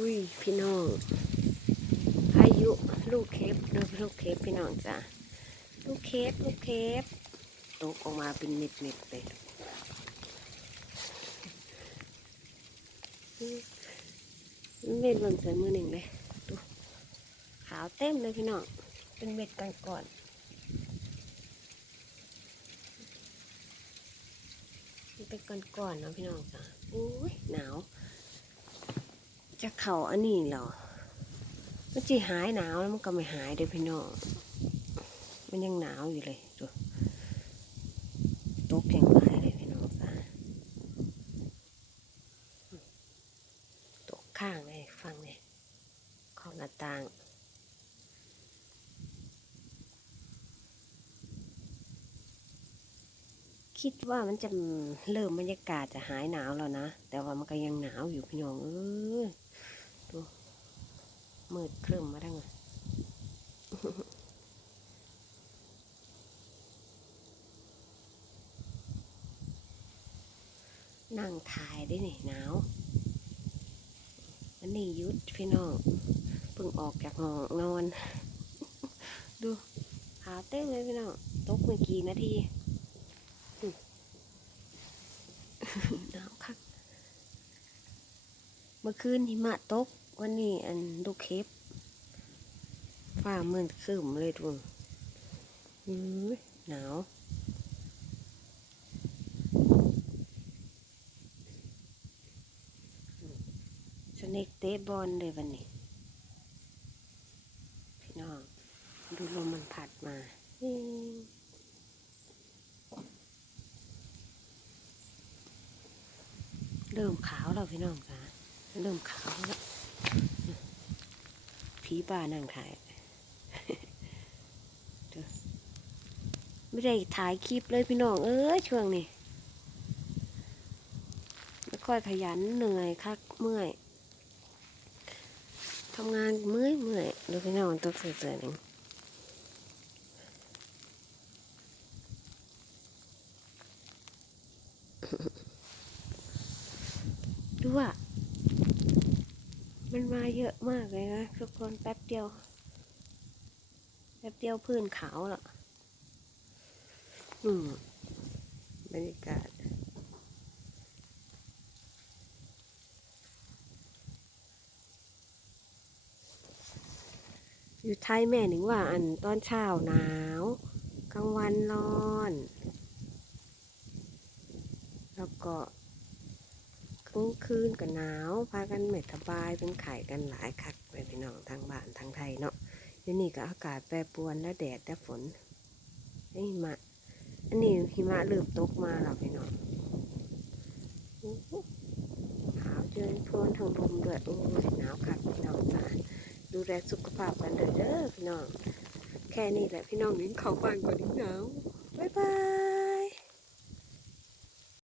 อุ้ยพี่น้องพายุลูกเคฟเด้อลูกเคฟพี่น้องจ้ะลูกเคฟลูกเคฟตกออกมาเป็นเม็ดเม็ดเลยเม็ดบนใส่มือหนึ่งเลยดูขาวเต็มเลยพี่น้องเป็นเม็ดกันก่อนมันเป็นก้อนๆเนาะพี่น้องจ้ะอุ้ยหนาว จะเข่าอันนี้เหรอมันจีหายหนาวแล้วมันก็ไม่หายเด้อพี่น้องมันยังหนาวอยู่เลยดูตกอย่างไรเลยพี่น้องจ้าตกข้างเลยฟังเลยของหน้าต่างคิดว่ามันจะเริ่มบรรยากาศจะหายหนาวแล้วนะ แต่ว่ามันก็ยังหนาวอยู่พี่น้องเอ้ย มืดครึ้มมาทั้งนั่งถ่ายได้นี่หนาวอันนี้ยุดพี่น้องเพิ่งออกจากห้องนอน ดูขาเต้เลยพี่น้องตกเมื่อกี่นาทีหนาวคักเมื่อคืนหิมะตก วันนี้อันลูกเคปฟ้ามืดครึ้มเลยทุนอื้อหนาวสน็กเตะบอลเลยวันนี้ พี่น้องดูลมมันพัดมาเริ่มขาวแล้วพี่น้องค่ะเริ่มขาวแล้ว ผีป่านั่งถ่าย ไม่ได้ถ่ายคลิปเลยพี่น้องเอ้ยช่วงนี้ไม่ค่อยขยันเหนื่อยคักเมื่อยทำงานเมื่อยเมื่อยดูพี่น้องตัวเสือๆหนึ่งดูอะ มันมาเยอะมากเลยนะ ทุกคนแป๊บเดียว แป๊บเดียวพื้นขาวล้วอืมบรรยากาศอยู่ไทยแม่หนึ่งว่าอันตอนเช้าหนาวกลางวันร้อน แล้วก็ กลางคืนก็หนาว พากันไม่สบายเป็นไข่กันหลายคักเลยพี่น้องทางบ้านทางไทยเนาะเดี๋ยวนี้ก็อากาศแปรปรวนและแดดและฝนไอ้หิมะอันนี้หิมะเริ่มตกมาแล้วพี่น้องหขาวเจินพรวนทางลมด้วยโอ้ยหนาวคักพี่น้องจ้าดูแลสุขภาพกันเด้อเด้อพี่น้องแค่นี้แหละพี่น้องนิ้งเขาบ้านก่อนนิ้งหนาวบ๊ายบาย